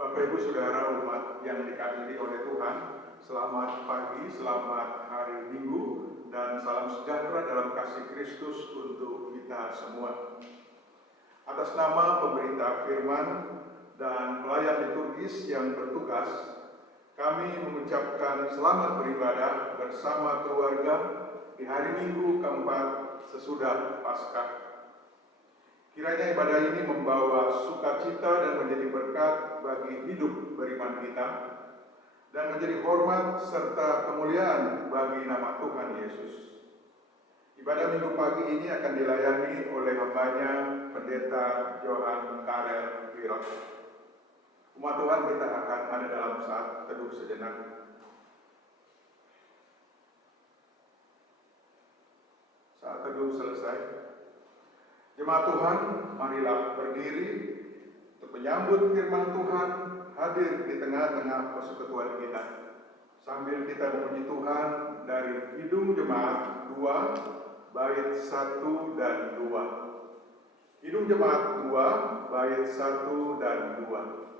Bapak Ibu Saudara umat yang dikasihi oleh Tuhan, selamat pagi, selamat hari Minggu, dan salam sejahtera dalam kasih Kristus untuk kita semua. Atas nama pemerintah firman dan pelayan liturgis yang bertugas, kami mengucapkan selamat beribadah bersama keluarga di hari Minggu keempat sesudah Paskah. Kiranya ibadah ini membawa sukacita dan menjadi berkat bagi hidup beriman kita dan menjadi hormat serta kemuliaan bagi nama Tuhan Yesus. Ibadah Minggu pagi ini akan dilayani oleh hambanya Pendeta Johan Karel Wirot. Umat Tuhan, kita akan ada dalam saat teduh sejenak. Saat teduh selesai. Jemaat Tuhan, marilah berdiri untuk menyambut firman Tuhan hadir di tengah-tengah persekutuan kita. Sambil kita memuji Tuhan dari Kidung Jemaat 2, bait 1 dan 2. Kidung Jemaat 2, bait 1 dan 2.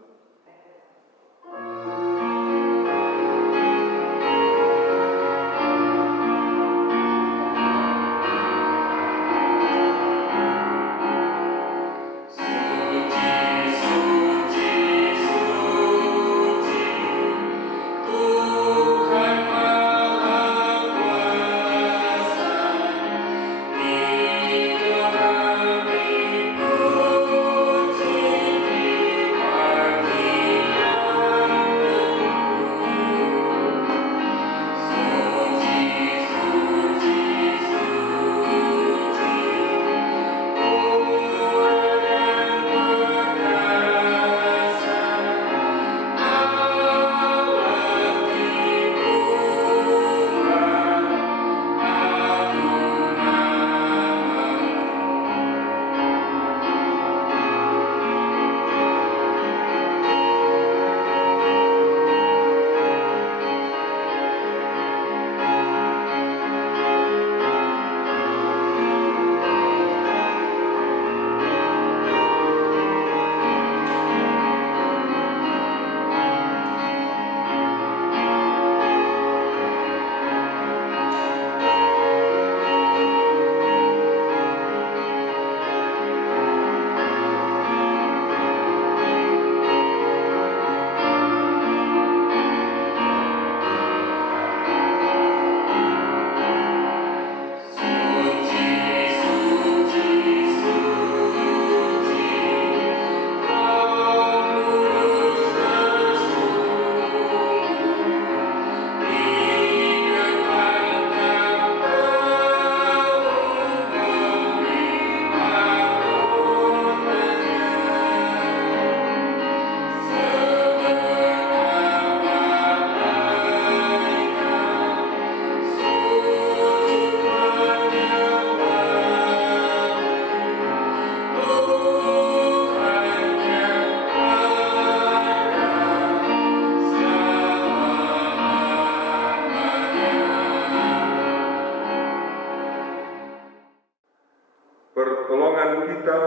Pertolongan kita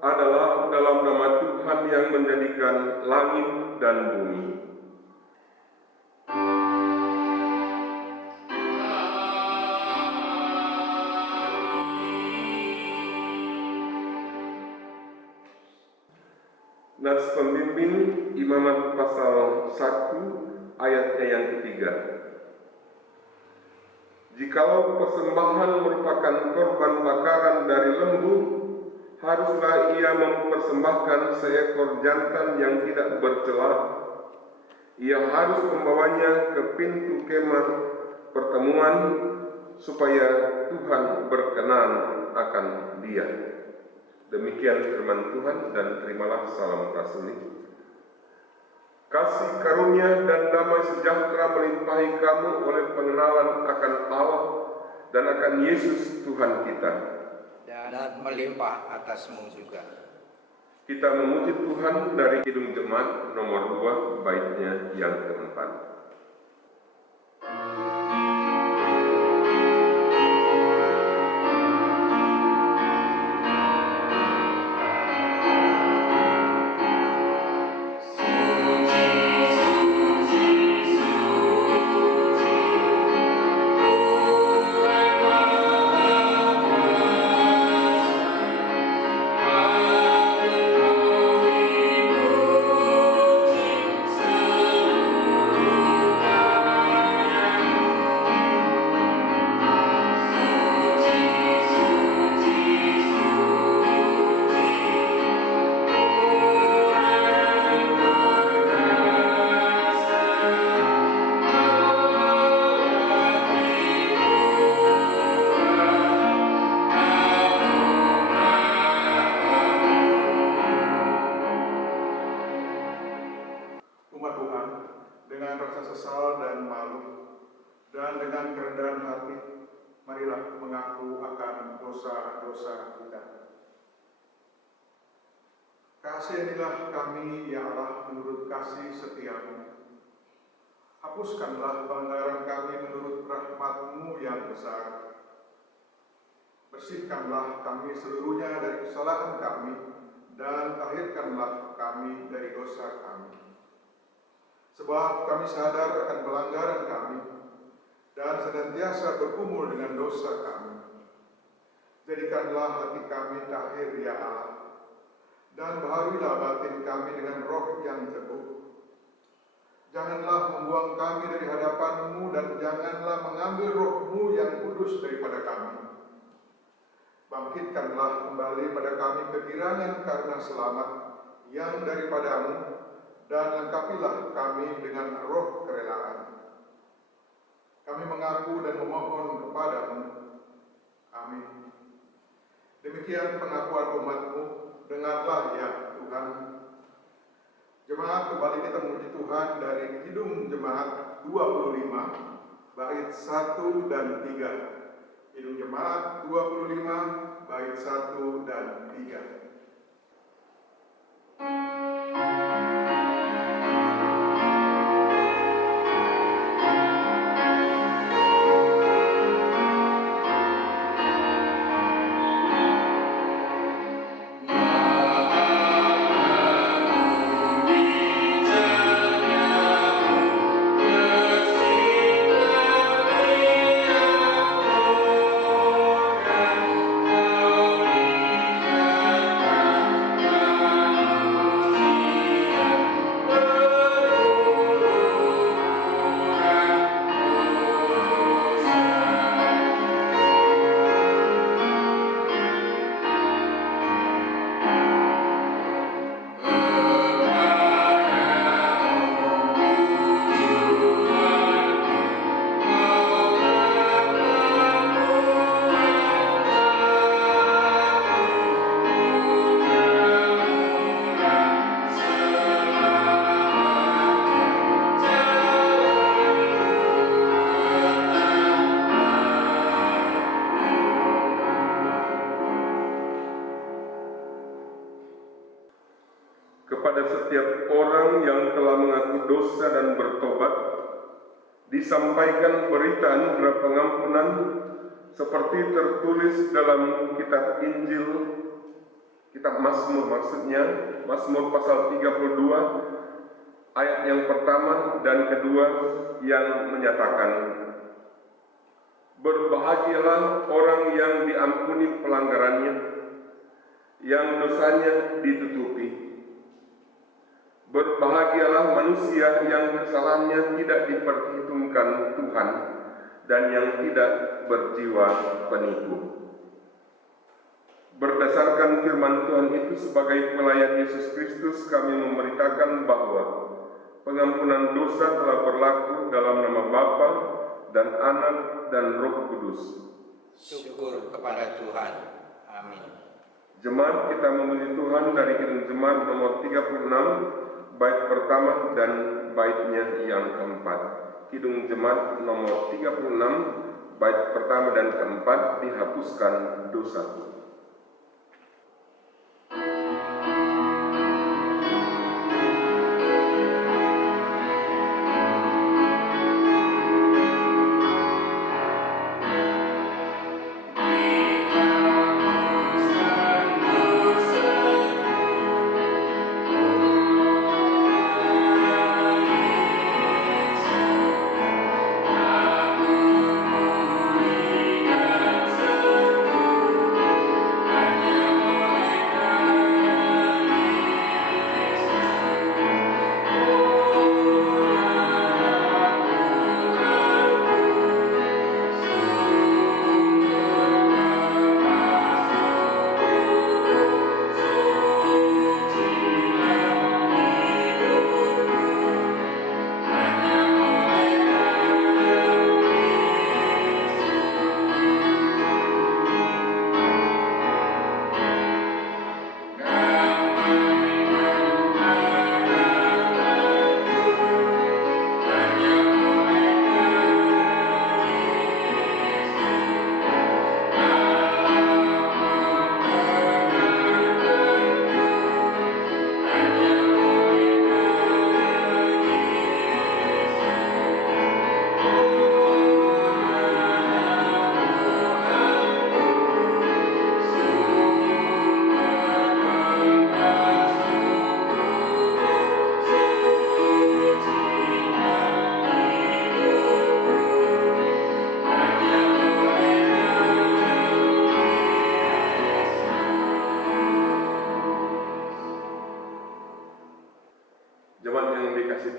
adalah dalam nama Tuhan yang menjadikan langit dan bumi. Nats pembimbing Imamat pasal 1 ayatnya yang ketiga. Jikalau persembahan merupakan korban bakaran dari lembu, haruslah ia mempersembahkan seekor jantan yang tidak bercela. Ia harus membawanya ke pintu kemah pertemuan, supaya Tuhan berkenan akan dia. Demikian firman Tuhan, dan terimalah salam kasih. Kasih karunia dan damai sejahtera melimpahi kamu oleh pengenalan akan Allah dan akan Yesus Tuhan kita. Dan melimpah atasmu juga. Kita memuji Tuhan dari Kidung Jemaat nomor 2, baitnya yang keempat. So Kasihanilah kami, ya Allah, menurut kasih setiamu. Hapuskanlah pelanggaran kami menurut rahmat-Mu yang besar. Bersihkanlah kami seluruhnya dari kesalahan kami, dan tahirkanlah kami dari dosa kami. Sebab kami sadar akan pelanggaran kami, dan senantiasa bergumul dengan dosa kami. Jadikanlah hati kami tahir, ya Allah, dan baharuilah batin kami dengan roh yang teguh. Janganlah membuang kami dari hadapan-Mu, dan janganlah mengambil roh-Mu yang kudus daripada kami. Bangkitkanlah kembali pada kami kegirangan karena selamat yang daripada-Mu, dan lengkapilah kami dengan roh kerelaan. Kami mengaku dan memohon kepada-Mu. Amin. Demikian pengakuan umat-Mu, dengarlah ya Tuhan. Jemaat, kembali kita memuji Tuhan dari Kidung Jemaat 25, bait 1 dan 3. Kidung Jemaat 25, bait 1 dan 3. Kepada setiap orang yang telah mengaku dosa dan bertobat, disampaikan berita anugerah pengampunan seperti tertulis dalam kitab Injil, kitab Mazmur maksudnya, Mazmur pasal 32, ayat yang pertama dan kedua yang menyatakan, berbahagialah orang yang diampuni pelanggarannya, yang dosanya ditutupi. Berbahagialah manusia yang kesalahannya tidak diperhitungkan Tuhan dan yang tidak berjiwa penipu. Berdasarkan firman Tuhan itu, sebagai pelayan Yesus Kristus, kami memberitakan bahwa pengampunan dosa telah berlaku dalam nama Bapa dan Anak dan Roh Kudus. Syukur kepada Tuhan. Amin. Jemaat, kita memuji Tuhan dari Kidung Jemaat nomor 36, bait pertama dan baitnya yang keempat. Kidung Jemaat nomor 36, bait pertama dan keempat, dihapuskan dosaku.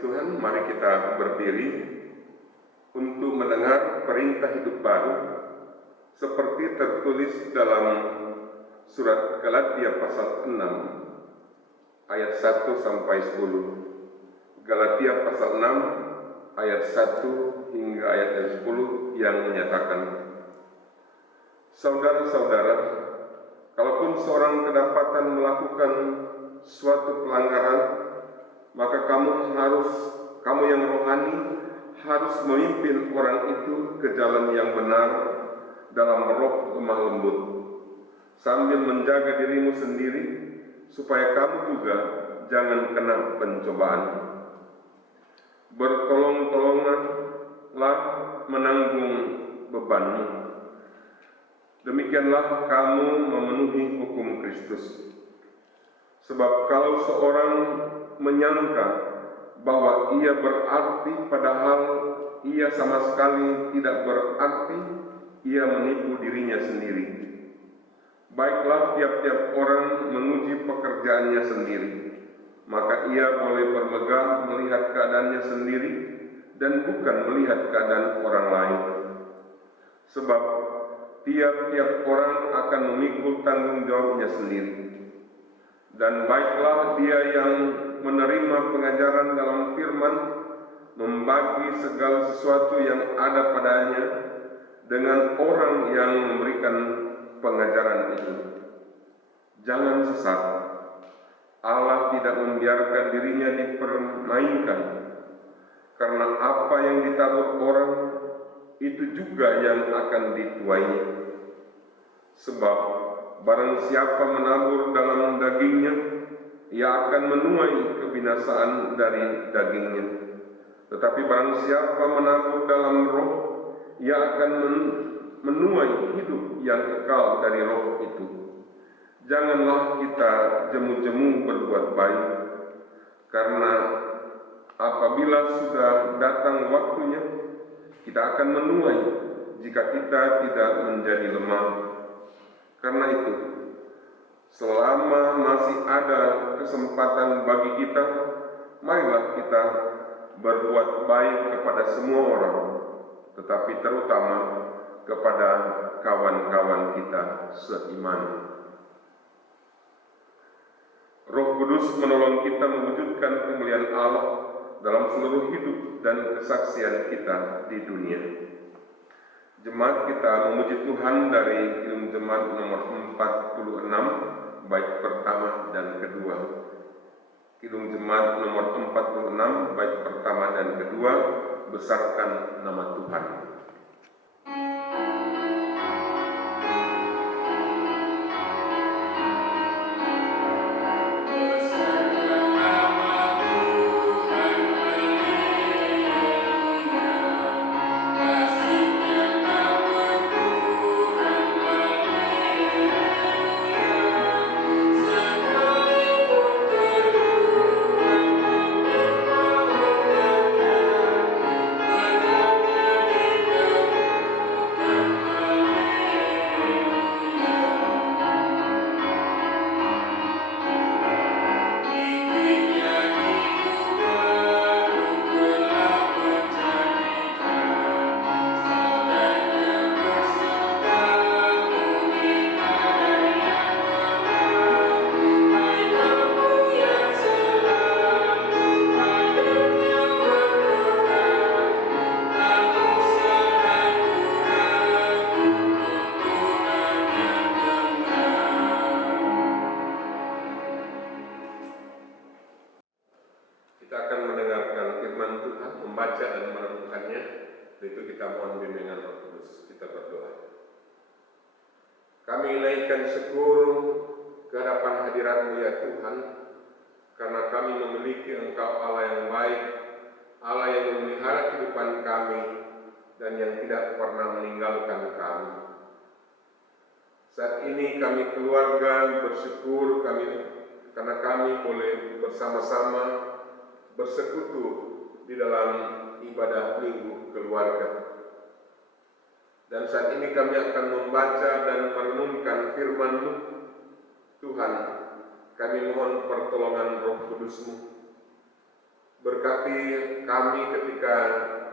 Tuhan, mari kita berdiri untuk mendengar perintah hidup baru seperti tertulis dalam surat Galatia pasal 6 ayat 1 sampai 10. Galatia pasal 6 ayat 1 hingga ayat 10 yang menyatakan, saudara-saudara, kalaupun seorang kedapatan melakukan suatu pelanggaran, maka kamu yang rohani harus memimpin orang itu ke jalan yang benar dalam roh lemah lembut, sambil menjaga dirimu sendiri, supaya kamu juga jangan kena pencobaan. Bertolong-tolonglah menanggung bebanmu. Demikianlah kamu memenuhi hukum Kristus. Sebab kalau seorang menyangka bahwa ia berarti padahal ia sama sekali tidak berarti, ia menipu dirinya sendiri. Baiklah tiap-tiap orang menguji pekerjaannya sendiri, maka ia boleh bermegah melihat keadaannya sendiri dan bukan melihat keadaan orang lain. Sebab tiap-tiap orang akan memikul tanggung jawabnya sendiri. Dan baiklah dia yang menerima pengajaran dalam firman membagi segala sesuatu yang ada padanya dengan orang yang memberikan pengajaran itu. Jangan sesat. Allah tidak membiarkan dirinya dipermainkan, karena apa yang ditabur orang itu juga yang akan dituainya. Sebab barang siapa menabur dalam dagingnya, ia akan menuai kebinasaan dari dagingnya. Tetapi barang siapa menabur dalam roh, ia akan menuai hidup yang kekal dari roh itu. Janganlah kita jemu-jemu berbuat baik, karena apabila sudah datang waktunya, kita akan menuai jika kita tidak menjadi lemah. Karena itu, selama masih ada kesempatan bagi kita, marilah kita berbuat baik kepada semua orang, tetapi terutama kepada kawan-kawan kita seiman. Roh Kudus menolong kita mewujudkan kemuliaan Allah dalam seluruh hidup dan kesaksian kita di dunia. Jemaat kita memuji Tuhan dari Kidung Jemaat nomor 46, bait pertama dan kedua. Kidung Jemaat nomor 46, bait pertama dan kedua, besarkan nama Tuhan. Kami naikkan syukur ke hadapan hadirat-Mu ya Tuhan, karena kami memiliki Engkau Allah yang baik, Allah yang memelihara kehidupan kami, dan yang tidak pernah meninggalkan kami. Saat ini kami keluarga bersyukur karena kami boleh bersama-sama bersekutu di dalam ibadah minggu keluarga. Dan saat ini kami akan membaca dan merenungkan firman-Mu. Tuhan, kami mohon pertolongan Roh Kudus-Mu Berkati kami ketika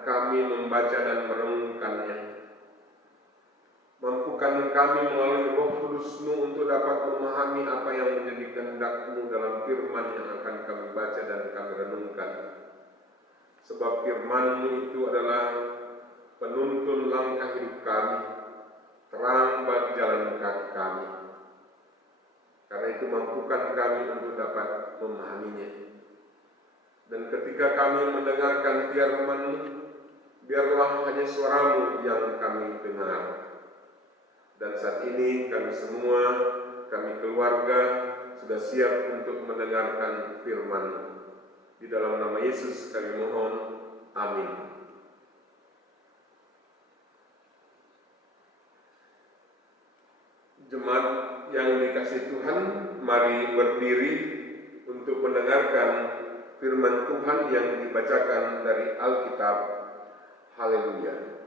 kami membaca dan merenungkannya. Mampukan kami melalui Roh Kudus-Mu untuk dapat memahami apa yang menjadi kehendak-Mu dalam firman yang akan kami baca dan kami renungkan. Sebab firman-Mu itu adalah penuntun langkah hidup kami, terang bagi jalan kaki kami. Karena itu mampukan kami untuk dapat memahaminya. Dan ketika kami mendengarkan firman-Mu, biarlah hanya suara-Mu yang kami dengar. Dan saat ini kami semua, kami keluarga, sudah siap untuk mendengarkan firman-Mu. Di dalam nama Yesus kami mohon, amin. Jemaat yang dikasihi Tuhan, mari berdiri untuk mendengarkan firman Tuhan yang dibacakan dari Alkitab. Haleluya.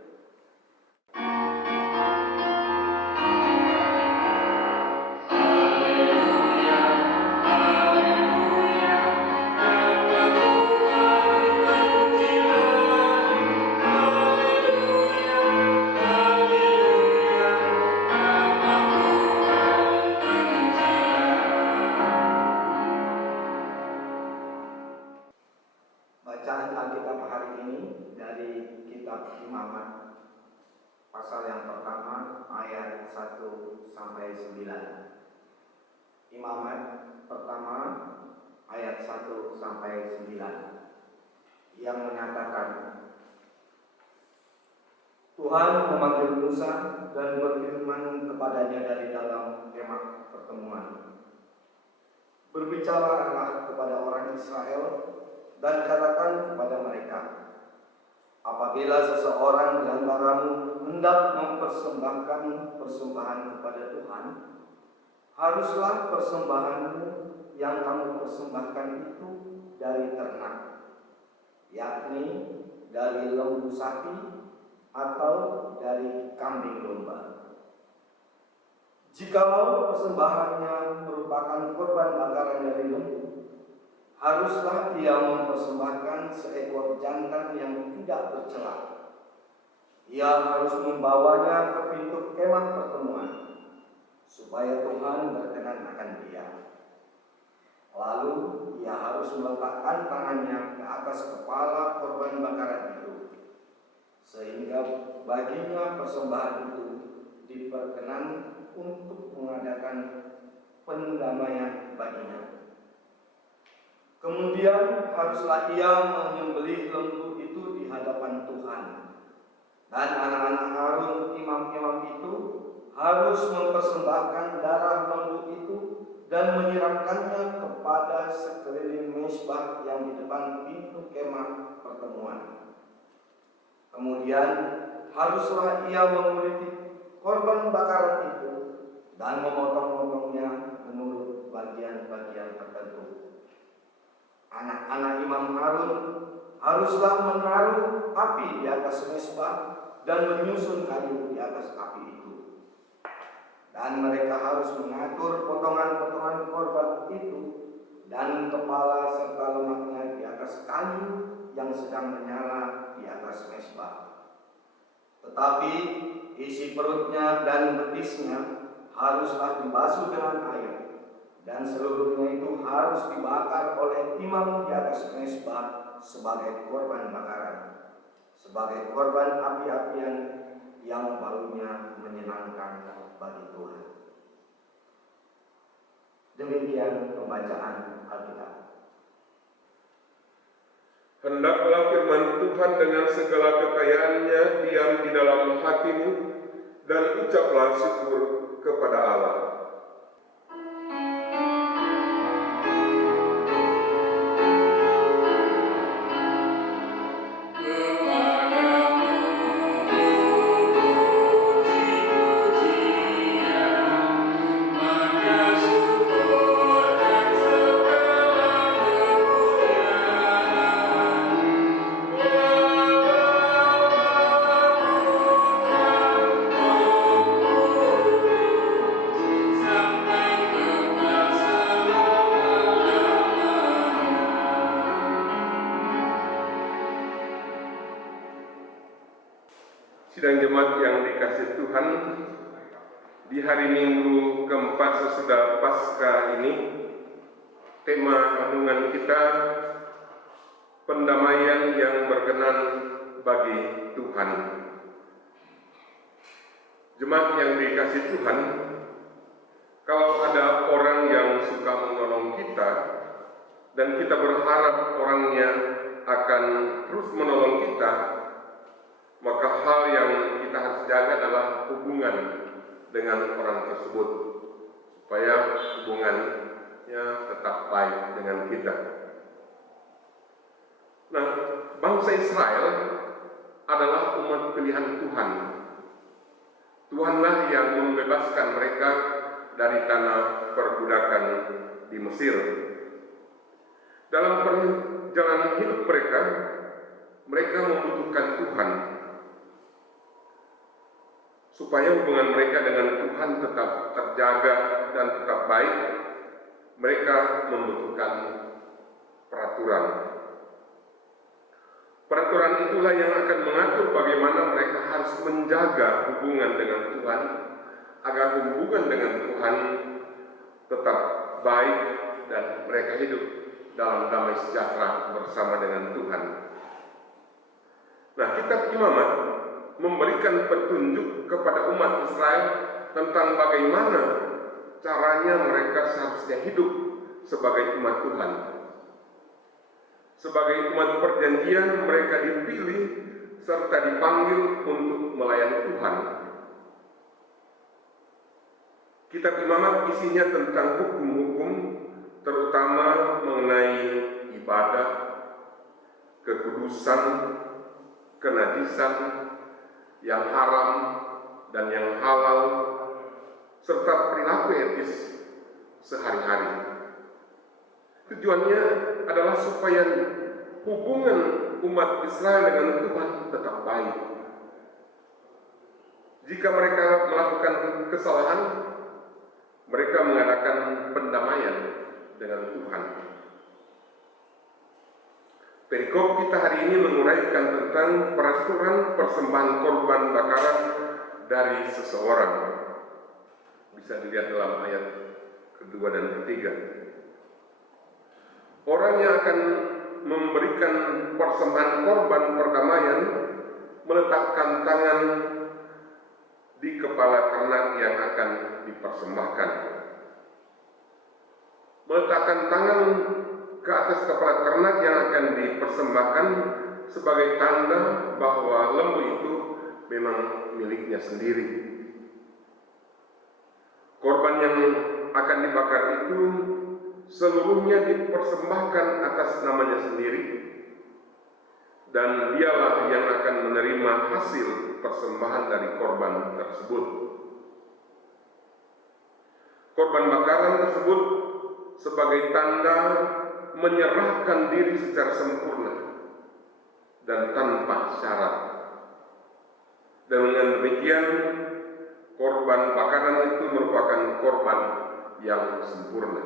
Bacaan Alkitab hari ini dari kitab Imamat pasal yang pertama ayat 1 sampai 9. Imamat pertama ayat 1 sampai 9 yang menyatakan, Tuhan memanggil Musa dan berfirman kepadanya dari dalam kemah pertemuan. Berbicaralah kepada orang Israel dan katakan kepada mereka, apabila seseorang di antaramu hendak mempersembahkan persembahan kepada Tuhan, haruslah persembahanmu yang kamu persembahkan itu dari ternak, yakni dari lembu sapi atau dari kambing domba. Jikalau persembahannya merupakan korban bakaran dari lembu, haruslah ia mempersembahkan seekor jantan yang tidak bercela. Ia harus membawanya ke pintu kemah pertemuan, supaya Tuhan berkenan akan dia. Lalu ia harus meletakkan tangannya ke atas kepala korban bakaran itu, sehingga baginya persembahan itu diperkenan untuk mengadakan pendamaian baginya. Kemudian haruslah ia menyembelih lembu itu di hadapan Tuhan. Dan anak-anak Harun imam-imam itu harus mempersembahkan darah lembu itu dan menyiramkannya kepada sekeliling mezbah yang di depan pintu kemah pertemuan. Kemudian haruslah ia menguliti korban bakaran itu dan memotong-motongnya menurut bagian-bagian tertentu. Anak-anak Imam Harun haruslah menaruh api di atas mezbah dan menyusun kayu di atas api itu. Dan mereka harus mengatur potongan-potongan korban itu dan kepala serta lemaknya di atas kayu yang sedang menyala di atas mezbah. Tetapi isi perutnya dan betisnya haruslah dibasuh dengan air, dan seluruhnya itu harus dibakar oleh imam di atas mezbah sebagai korban bakaran, sebagai korban api-apian yang baunya menyenangkan bagi Tuhan. Demikian pembacaan Alkitab. Hendaklah firman Tuhan dengan segala kekayaannya diam di dalam hatimu, dan ucaplah syukur kepada Allah. Sidang jemaat yang dikasihi Tuhan, di hari Minggu keempat sesudah Paskah ini, tema renungan kita pendamaian yang berkenan bagi Tuhan. Jemaat yang dikasihi Tuhan, kalau ada orang yang suka menolong kita dan kita berharap orangnya akan terus menolong kita, maka hal yang kita harus jaga adalah hubungan dengan orang tersebut, supaya hubungannya tetap baik dengan kita. Nah, bangsa Israel adalah umat pilihan Tuhan. Tuhanlah yang membebaskan mereka dari tanah perbudakan di Mesir. Dalam perjalanan hidup mereka membutuhkan Tuhan, supaya hubungan mereka dengan Tuhan tetap terjaga dan tetap baik. Mereka membutuhkan peraturan. Peraturan itulah yang akan mengatur bagaimana mereka harus menjaga hubungan dengan Tuhan, agar hubungan dengan Tuhan tetap baik dan mereka hidup dalam damai sejahtera bersama dengan Tuhan. Nah, kitab Imamat memberikan petunjuk kepada umat Israel tentang bagaimana caranya mereka seharusnya hidup sebagai umat Tuhan. Sebagai umat perjanjian, mereka dipilih serta dipanggil untuk melayani Tuhan. Kitab Imamat isinya tentang hukum-hukum, terutama mengenai ibadah, kekudusan, kenajisan, yang haram dan yang halal, serta perilaku etis sehari-hari. Tujuannya adalah supaya hubungan umat Israel dengan Tuhan tetap baik. Jika mereka melakukan kesalahan, mereka mengadakan pendamaian dengan Tuhan. Perikop kita hari ini menguraikan tentang peraturan persembahan korban bakaran dari seseorang. Bisa dilihat dalam ayat kedua dan ketiga. Orang yang akan memberikan persembahan korban perdamaian meletakkan tangan di kepala ternak yang akan dipersembahkan. Meletakkan tangan ke atas kepala ternak yang akan dipersembahkan sebagai tanda bahwa lembu itu memang miliknya sendiri. Korban yang akan dibakar itu seluruhnya dipersembahkan atas namanya sendiri, dan dialah yang akan menerima hasil persembahan dari korban tersebut. Korban bakaran tersebut sebagai tanda menyerahkan diri secara sempurna dan tanpa syarat. Dengan demikian, korban bakaran itu merupakan korban yang sempurna.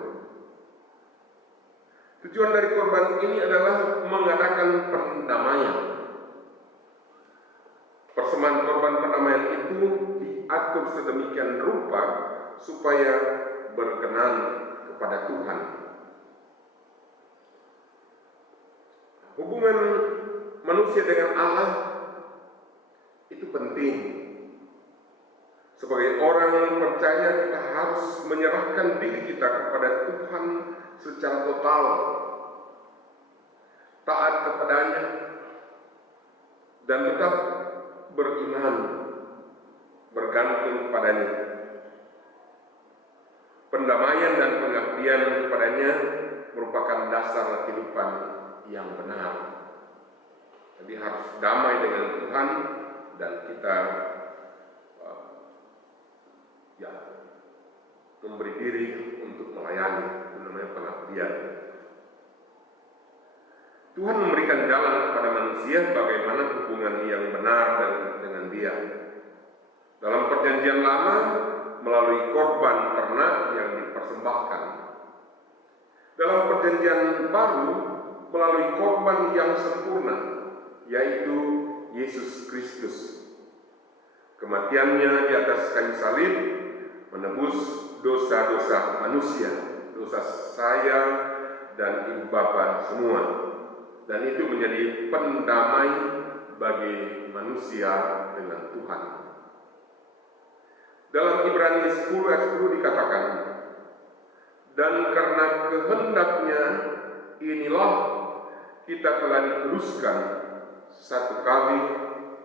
Tujuan dari korban ini adalah mengadakan pendamaian. Persembahan korban pendamaian itu diatur sedemikian rupa supaya berkenan kepada Tuhan. Hubungan manusia dengan Allah itu penting. Sebagai orang percaya, kita harus menyerahkan diri kita kepada Tuhan secara total, taat kepadanya, dan tetap beriman, bergantung kepadanya. Pendamaian dan pengabdian kepadanya merupakan dasar kehidupan yang benar. Jadi harus damai dengan Tuhan, dan kita memberi diri untuk melayani, itu namanya pengabdian. Tuhan memberikan jalan kepada manusia bagaimana hubungan yang benar dengan Dia. Dalam perjanjian lama melalui korban ternak yang dipersembahkan. Dalam perjanjian baru melalui korban yang sempurna, yaitu Yesus Kristus. Kematiannya di atas kayu salib menebus dosa-dosa manusia, dosa saya dan ibu bapa semua. Dan itu menjadi pendamai bagi manusia dengan Tuhan. Dalam Ibrani 10 ayat 10 dikatakan, dan karena kehendaknya inilah kita telah dikuduskan satu kali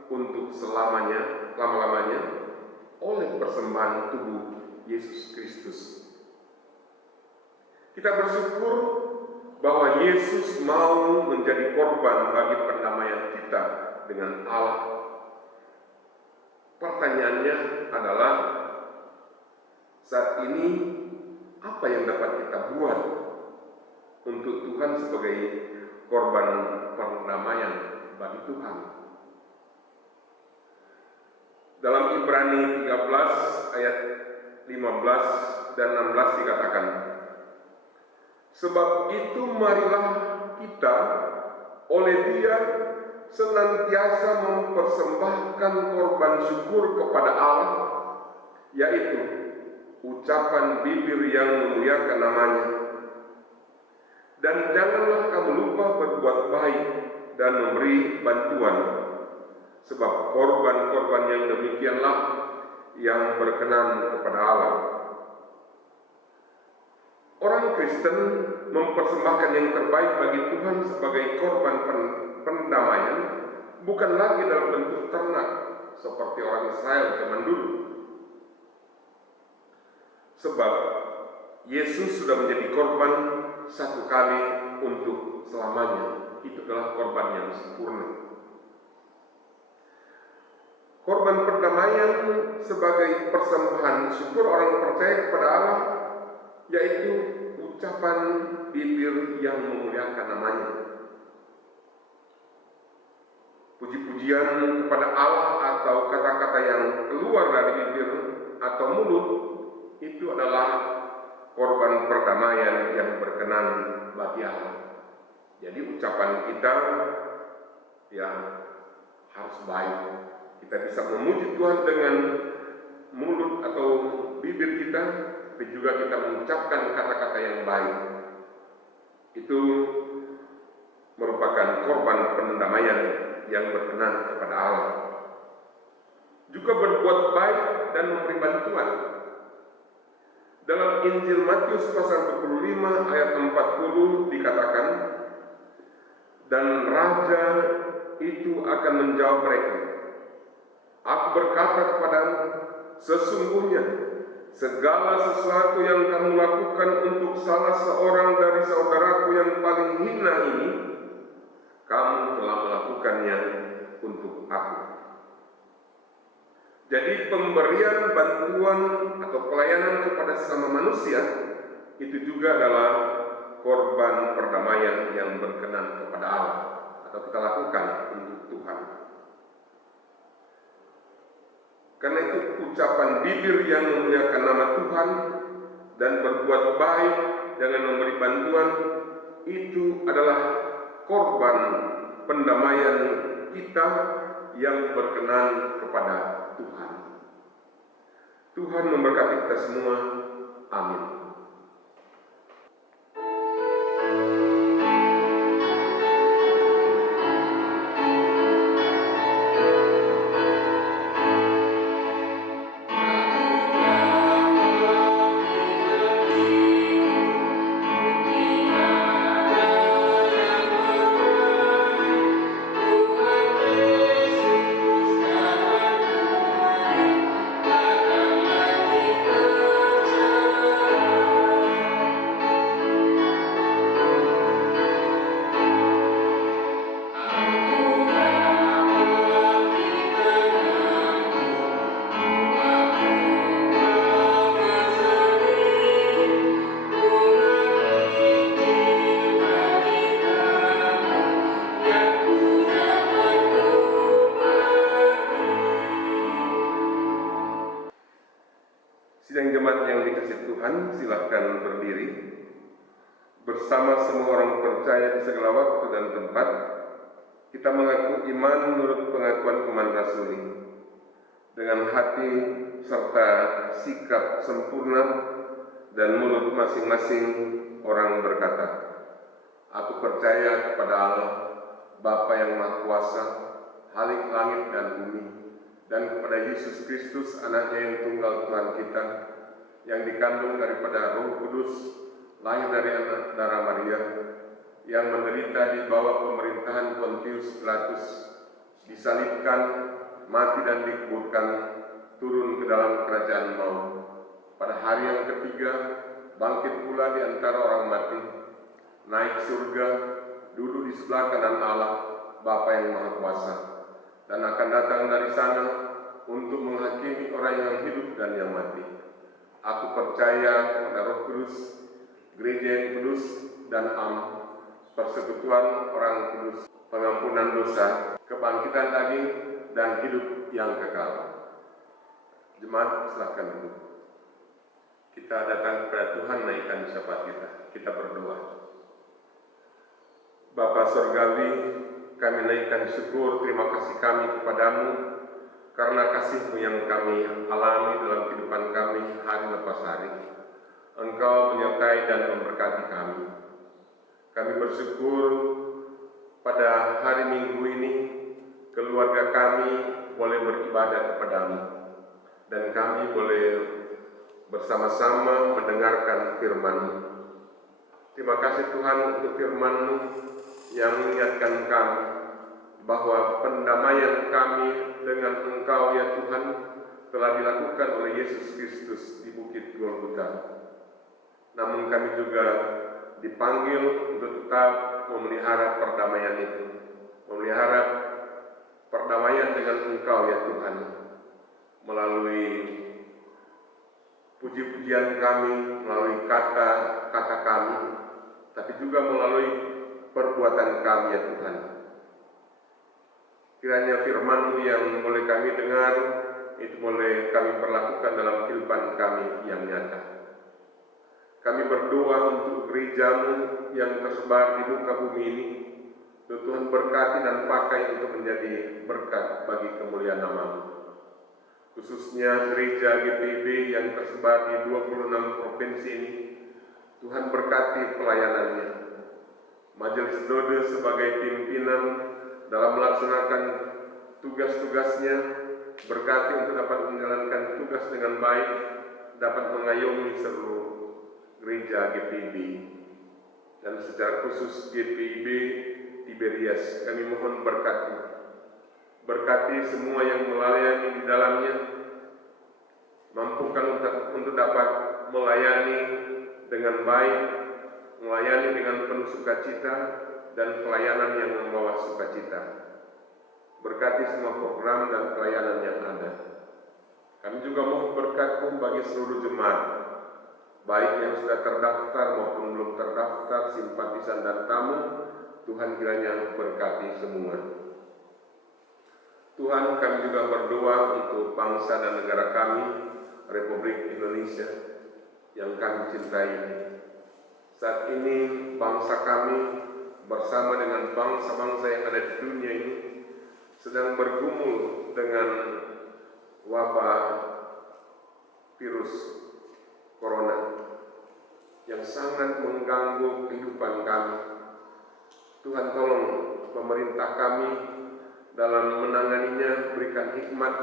untuk selamanya, lama-lamanya oleh persembahan tubuh Yesus Kristus. Kita bersyukur bahwa Yesus mau menjadi korban bagi pendamaian kita dengan Allah. Pertanyaannya adalah, saat ini apa yang dapat kita buat untuk Tuhan sebagai korban perdamaian bagi Tuhan? Dalam Ibrani 13 ayat 15 dan 16 dikatakan, sebab itu marilah kita oleh Dia senantiasa mempersembahkan korban syukur kepada Allah, yaitu ucapan bibir yang memuliakan namanya. Dan janganlah kamu lupa berbuat baik dan memberi bantuan, sebab korban-korban yang demikianlah yang berkenan kepada Allah. Orang Kristen mempersembahkan yang terbaik bagi Tuhan sebagai korban pendamaian, bukan lagi dalam bentuk ternak seperti orang Israel zaman dulu. Sebab Yesus sudah menjadi korban satu kali untuk selamanya. Itu adalah korban yang sempurna. Korban perdamaian sebagai persembahan syukur orang percaya kepada Allah, yaitu ucapan bibir yang memuliakan namanya. Puji-pujian kepada Allah atau kata-kata yang keluar dari bibir atau mulut itu adalah korban perdamaian yang berkenan bagi Allah. Jadi ucapan kita yang harus baik. Kita bisa memuji Tuhan dengan mulut atau bibir kita, tapi juga kita mengucapkan kata-kata yang baik. Itu merupakan korban pendamaian yang berkenan kepada Allah. Juga berbuat baik dan memberi bantuan. Dalam Injil Matius pasal 25 ayat 40 dikatakan, dan raja itu akan menjawab mereka, aku berkata kepadamu, sesungguhnya segala sesuatu yang kamu lakukan untuk salah seorang dari saudaraku yang paling hina ini, kamu telah melakukannya untuk aku. Jadi pemberian bantuan atau pelayanan kepada sesama manusia itu juga adalah korban perdamaian yang berkenan kepada Allah, atau kita lakukan untuk Tuhan. Karena itu ucapan bibir yang memuliakan nama Tuhan dan berbuat baik dengan memberi bantuan itu adalah korban pendamaian kita yang berkenan kepada Tuhan. Tuhan memberkati kita semua. Amin. Sidang jemaat yang dikasihi Tuhan, silakan berdiri. Bersama semua orang percaya di segala waktu dan tempat, kita mengaku iman menurut pengakuan Iman Rasuli, dengan hati serta sikap sempurna dan mulut masing-masing orang berkata, "Aku percaya kepada Allah, Bapa yang Maha Kuasa, Khalik langit dan bumi, dan kepada Yesus Kristus, Anaknya yang tunggal Tuhan kita, yang dikandung daripada Roh Kudus, lahir dari anak darah Maria, yang menderita di bawah pemerintahan Pontius Pilatus, disalibkan, mati dan dikuburkan, turun ke dalam kerajaan maut. Pada hari yang ketiga, bangkit pula di antara orang mati, naik surga, duduk di sebelah kanan Allah, Bapa yang Maha Kuasa, dan akan datang dari sana untuk menghakimi orang yang hidup dan yang mati. Aku percaya kepada Roh Kudus, gereja yang kudus dan am, persekutuan orang kudus, pengampunan dosa, kebangkitan daging, dan hidup yang kekal." Jemaat, silakan duduk. Kita datang kepada Tuhan, naikkan syafaat kita. Kita berdoa. Bapa Surgawi, kami naikkan syukur terima kasih kami kepadamu karena kasih-Mu yang kami alami dalam kehidupan kami hari lepas hari. Engkau menyertai dan memberkati kami. Kami bersyukur pada hari Minggu ini keluarga kami boleh beribadah kepadamu dan kami boleh bersama-sama mendengarkan firman-Mu. Terima kasih Tuhan untuk firman-Mu yang mengingatkan kami bahwa pendamaian kami dengan Engkau ya Tuhan telah dilakukan oleh Yesus Kristus di Bukit Golgota. Namun kami juga dipanggil untuk tetap memelihara perdamaian itu, memelihara perdamaian dengan Engkau ya Tuhan, melalui puji-pujian kami, melalui kata-kata kami, tapi juga melalui perbuatan kami ya Tuhan. Kiranya firman-Mu yang boleh kami dengar, itu boleh kami perlakukan dalam kehidupan kami yang nyata. Kami berdoa untuk gereja-Mu yang tersebar di muka bumi ini. Tuhan berkati dan pakai untuk menjadi berkat bagi kemuliaan nama-Mu. Khususnya gereja GPIB yang tersebar di 26 provinsi ini, Tuhan berkati pelayanannya. Majelis Dode sebagai pimpinan dalam melaksanakan tugas-tugasnya, berkati untuk dapat menjalankan tugas dengan baik, dapat mengayomi seluruh gereja GPIB. Dan secara khusus GPIB Tiberias, kami mohon berkati. Berkati semua yang melayani di dalamnya, mampukan untuk dapat melayani dengan baik, melayani dengan penuh sukacita, dan pelayanan yang membawa sukacita. Berkati semua program dan pelayanan yang ada. Kami juga mohon berkat-Mu bagi seluruh jemaat, baik yang sudah terdaftar maupun belum terdaftar, simpatisan dan tamu. Tuhan kiranya berkati semua. Tuhan, kami juga berdoa untuk bangsa dan negara kami, Republik Indonesia, yang kami cintai. Saat ini bangsa kami bersama dengan bangsa-bangsa yang ada di dunia ini sedang bergumul dengan wabah virus corona yang sangat mengganggu kehidupan kami. Tuhan, tolong pemerintah kami dalam menanganinya, berikan hikmat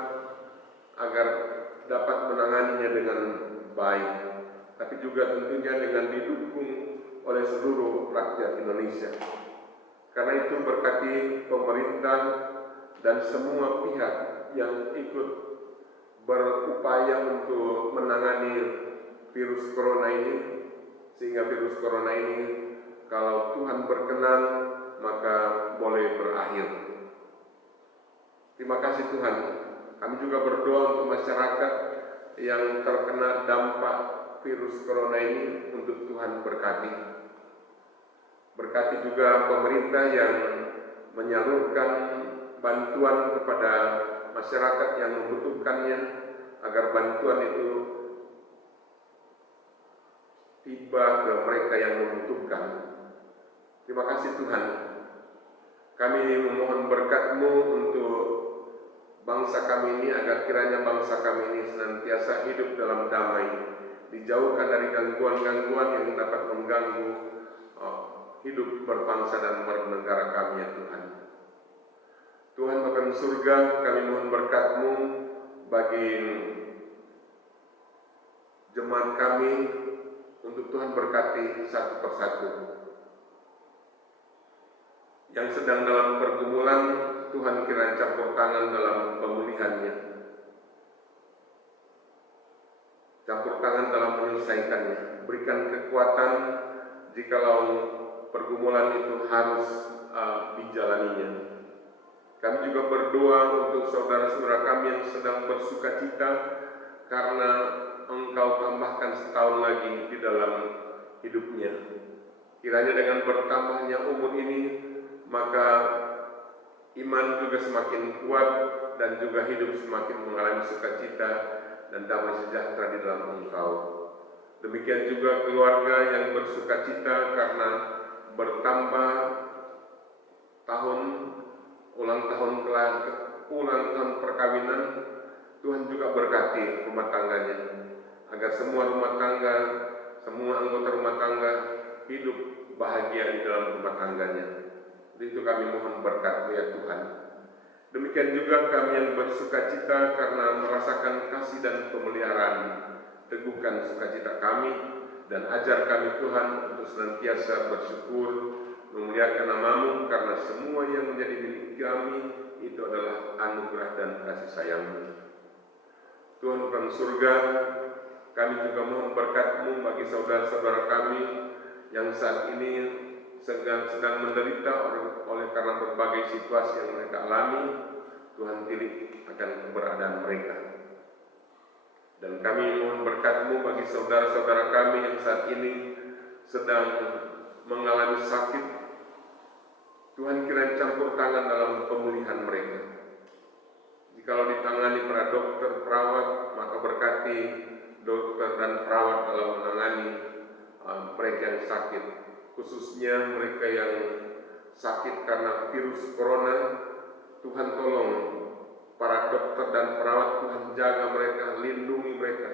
agar dapat menanganinya dengan baik, tapi juga tentunya dengan didukung oleh seluruh rakyat Indonesia. Karena itu berkati pemerintah dan semua pihak yang ikut berupaya untuk menangani virus corona ini, sehingga virus corona ini kalau Tuhan berkenan maka boleh berakhir. Terima kasih Tuhan. Kami juga berdoa untuk masyarakat yang terkena dampak virus corona ini, untuk Tuhan berkati. Berkati juga pemerintah yang menyalurkan bantuan kepada masyarakat yang membutuhkannya, agar bantuan itu tiba ke mereka yang membutuhkan. Terima kasih Tuhan. Kami memohon berkat-Mu untuk bangsa kami ini, agar kiranya bangsa kami ini senantiasa hidup dalam damai, dijauhkan dari gangguan-gangguan yang dapat mengganggu hidup berbangsa dan bernegara kami, ya Tuhan. Tuhan Bapa di surga, kami mohon berkat-Mu bagi jemaat kami, untuk Tuhan berkati satu persatu. Yang sedang dalam pergumulan, Tuhan kiranya campur tangan dalam pemulihannya, campur tangan dalam menyelesaikannya. Berikan kekuatan jikalau pergumulan itu harus dijalaninya. Kami juga berdoa untuk saudara-saudara kami yang sedang bersuka cita karena Engkau tambahkan setahun lagi di dalam hidupnya. Kiranya dengan bertambahnya umur ini, maka iman juga semakin kuat dan juga hidup semakin mengalami sukacita dan damai sejahtera di dalam Engkau. Demikian juga keluarga yang bersukacita karena bertambah tahun, ulang tahun perkawinan. Tuhan juga berkati rumah tangganya, agar semua rumah tangga, semua anggota rumah tangga hidup bahagia di dalam rumah tangganya. Itu kami mohon berkat-Mu, ya Tuhan. Demikian juga kami yang bersukacita karena merasakan kasih dan pemeliharaan. Teguhkan sukacita kami dan ajar kami Tuhan untuk senantiasa bersyukur, memuliakan nama-Mu, karena semua yang menjadi milik kami itu adalah anugerah dan kasih sayang-Mu. Tuhan Bapa surga, kami juga mohon berkat-Mu bagi saudara-saudara kami yang saat ini sedang menderita oleh karena berbagai situasi yang mereka alami. Tuhan pilih akan keberadaan mereka. Dan kami mohon berkat-Mu bagi saudara-saudara kami yang saat ini sedang mengalami sakit. Tuhan kiranya campur tangan dalam pemulihan mereka. Jikalau ditangani para dokter, perawat, maka berkati dokter dan perawat dalam menangani mereka yang sakit, khususnya mereka yang sakit karena virus corona. Tuhan tolong para dokter dan perawat, Tuhan jaga mereka, lindungi mereka,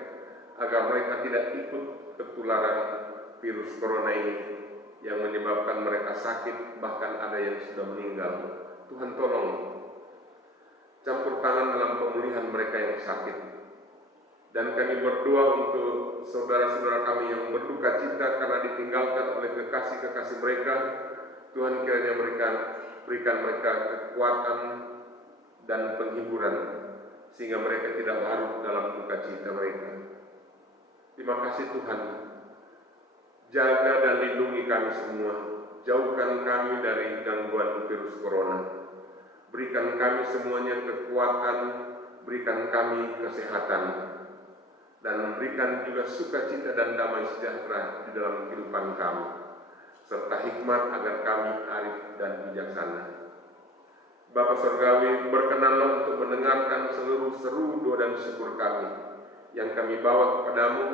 agar mereka tidak ikut ketularan virus corona ini yang menyebabkan mereka sakit, bahkan ada yang sudah meninggal. Tuhan tolong campur tangan dalam pemulihan mereka yang sakit. Dan kami berdoa untuk saudara-saudara kami yang berduka cita karena ditinggalkan oleh kekasih-kekasih mereka. Tuhan kiranya berikan mereka kekuatan dan penghiburan, sehingga mereka tidak larut dalam duka cita mereka. Terima kasih Tuhan. Jaga dan lindungi kami semua. Jauhkan kami dari gangguan virus corona. Berikan kami semuanya kekuatan, berikan kami kesehatan, dan berikan juga sukacita dan damai sejahtera di dalam kehidupan kami, serta hikmat agar kami arif dan bijaksana. Bapa Surgawi, berkenanlah untuk mendengarkan seluruh seru doa dan syukur kami, yang kami bawa kepadamu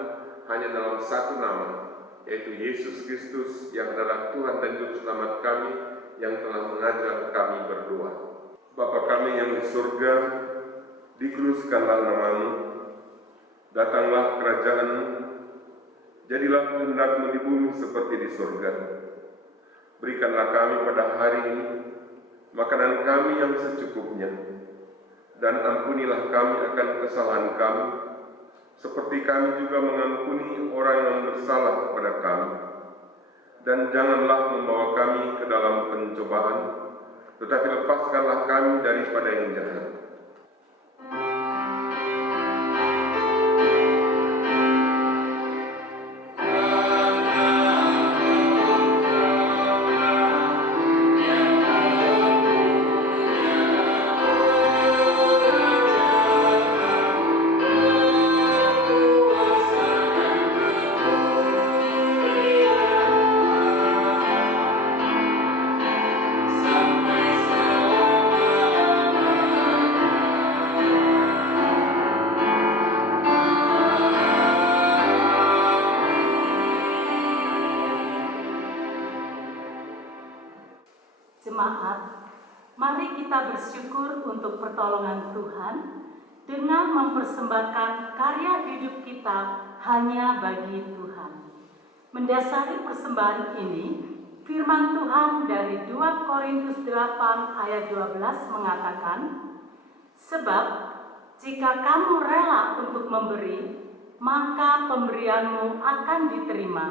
hanya dalam satu nama, yaitu Yesus Kristus yang adalah Tuhan dan Juru Selamat kami, yang telah mengajar kami berdoa. Bapa kami yang di surga, dikuduskanlah nama-Mu, datanglah kerajaan-Mu, jadilah kehendak-Mu di bumi seperti di surga. Berikanlah kami pada hari ini makanan kami yang secukupnya, dan ampunilah kami akan kesalahan kami, seperti kami juga mengampuni orang yang bersalah kepada kami. Dan janganlah membawa kami ke dalam pencobaan, tetapi lepaskanlah kami daripada yang jahat. mari kita bersyukur untuk pertolongan Tuhan dengan mempersembahkan karya hidup kita hanya bagi Tuhan. Mendasari persembahan ini, firman Tuhan dari 2 Korintus 8 ayat 12 mengatakan, "Sebab jika kamu rela untuk memberi, maka pemberianmu akan diterima.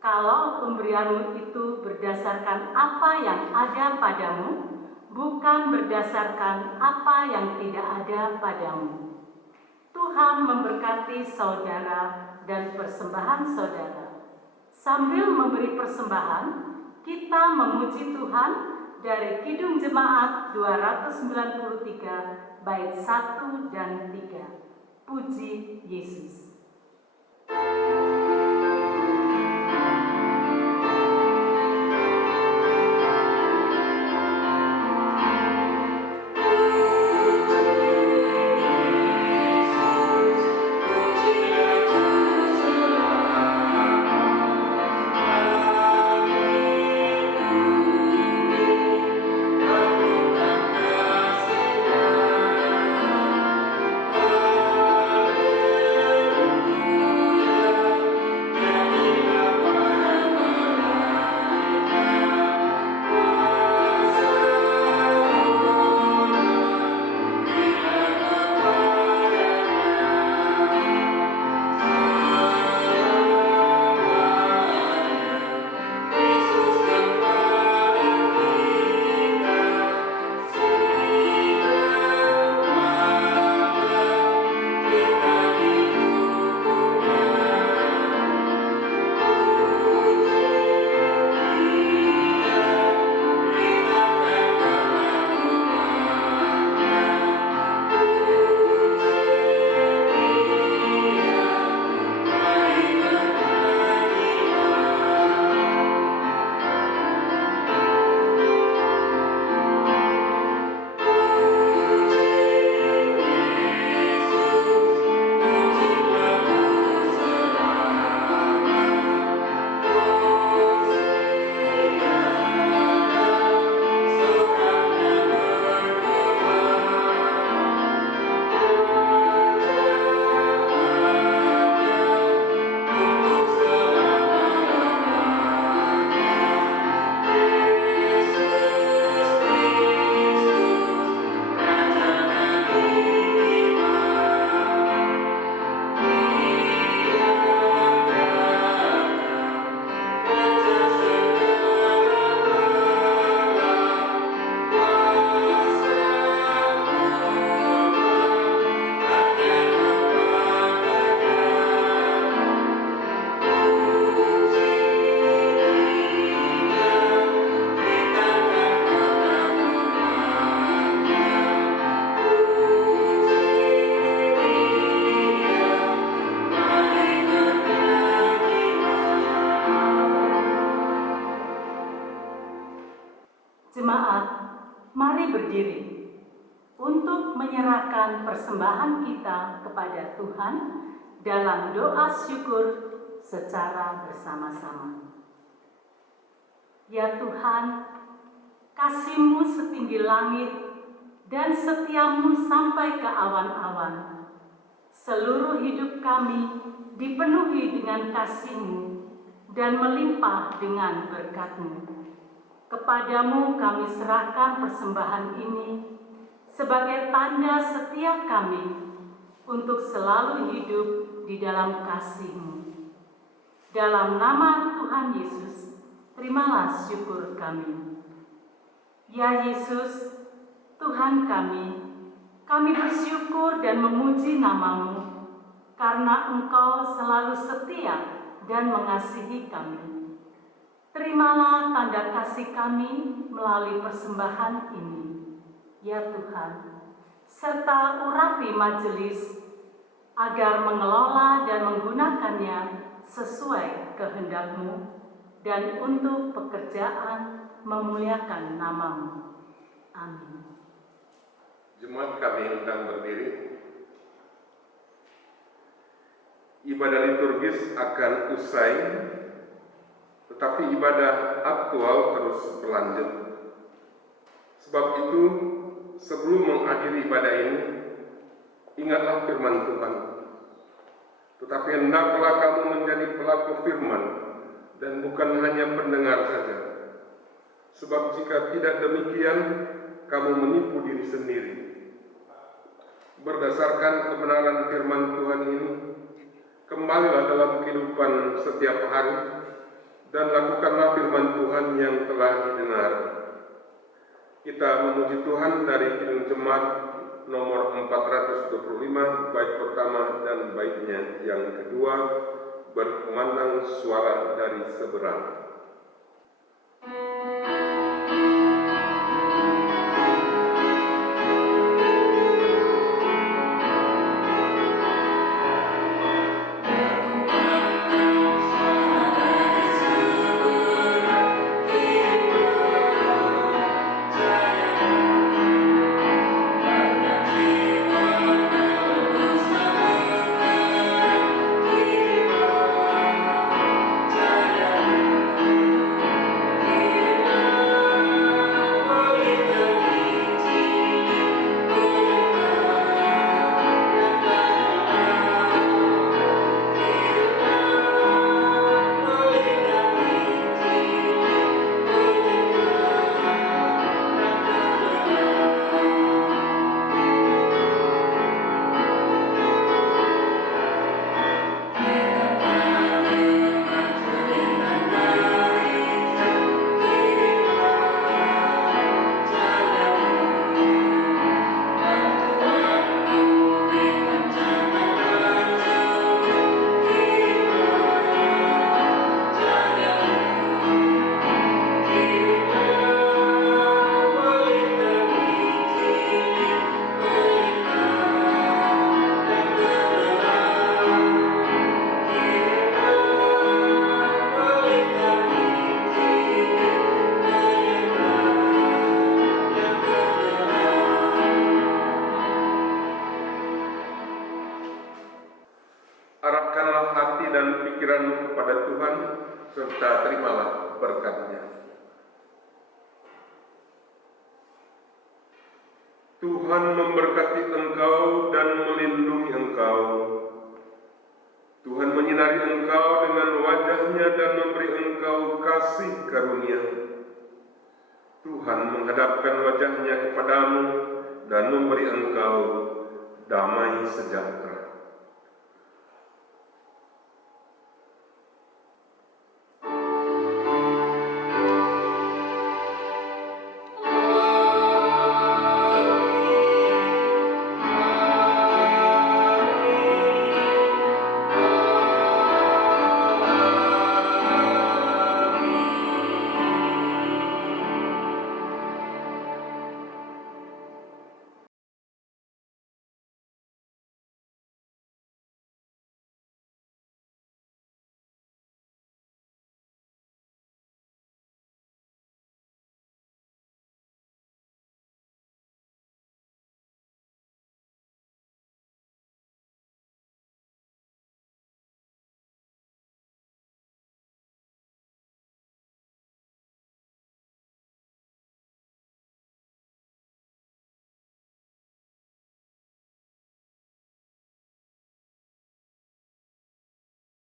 Kalau pemberianmu itu berdasarkan apa yang ada padamu, bukan berdasarkan apa yang tidak ada padamu." Tuhan memberkati saudara dan persembahan saudara. Sambil memberi persembahan, kita memuji Tuhan dari Kidung Jemaat 293 bait 1 dan 3. Puji Yesus. Jemaat, mari berdiri untuk menyerahkan persembahan kita kepada Tuhan dalam doa syukur secara bersama-sama. Ya Tuhan, kasih-Mu setinggi langit dan setia-Mu sampai ke awan-awan. Seluruh hidup kami dipenuhi dengan kasih-Mu dan melimpah dengan berkat-Mu. Kepadamu kami serahkan persembahan ini sebagai tanda setia kami untuk selalu hidup di dalam kasih-Mu. Dalam nama Tuhan Yesus, terimalah syukur kami. Ya Yesus, Tuhan kami bersyukur dan memuji nama-Mu karena Engkau selalu setia dan mengasihi kami. Terimalah tanda kasih kami melalui persembahan ini, ya Tuhan, serta urapi majelis agar mengelola dan menggunakannya sesuai kehendak-Mu dan untuk pekerjaan memuliakan nama-Mu. Amin. Jemaat kami undang berdiri. Ibadah liturgis akan usai, tetapi ibadah aktual terus berlanjut. Sebab itu, sebelum mengakhiri ibadah ini, ingatlah firman Tuhan. Tetapi hendaklah kamu menjadi pelaku firman dan bukan hanya pendengar saja. Sebab jika tidak demikian, kamu menipu diri sendiri. Berdasarkan kebenaran firman Tuhan ini, kembalilah dalam kehidupan setiap hari dan lakukanlah firman Tuhan yang telah didengar. Kita memuji Tuhan dari Kidung Jemaat nomor 425, bait pertama dan baitnya yang kedua, berkumandang suara dari seberang. Arahkanlah hati dan pikiranmu kepada Tuhan, serta terimalah berkat-Nya. Tuhan memberkati engkau dan melindungi engkau. Tuhan menyinari engkau dengan wajah-Nya dan memberi engkau kasih karunia. Tuhan menghadapkan wajah-Nya kepadamu dan memberi engkau damai sejahtera.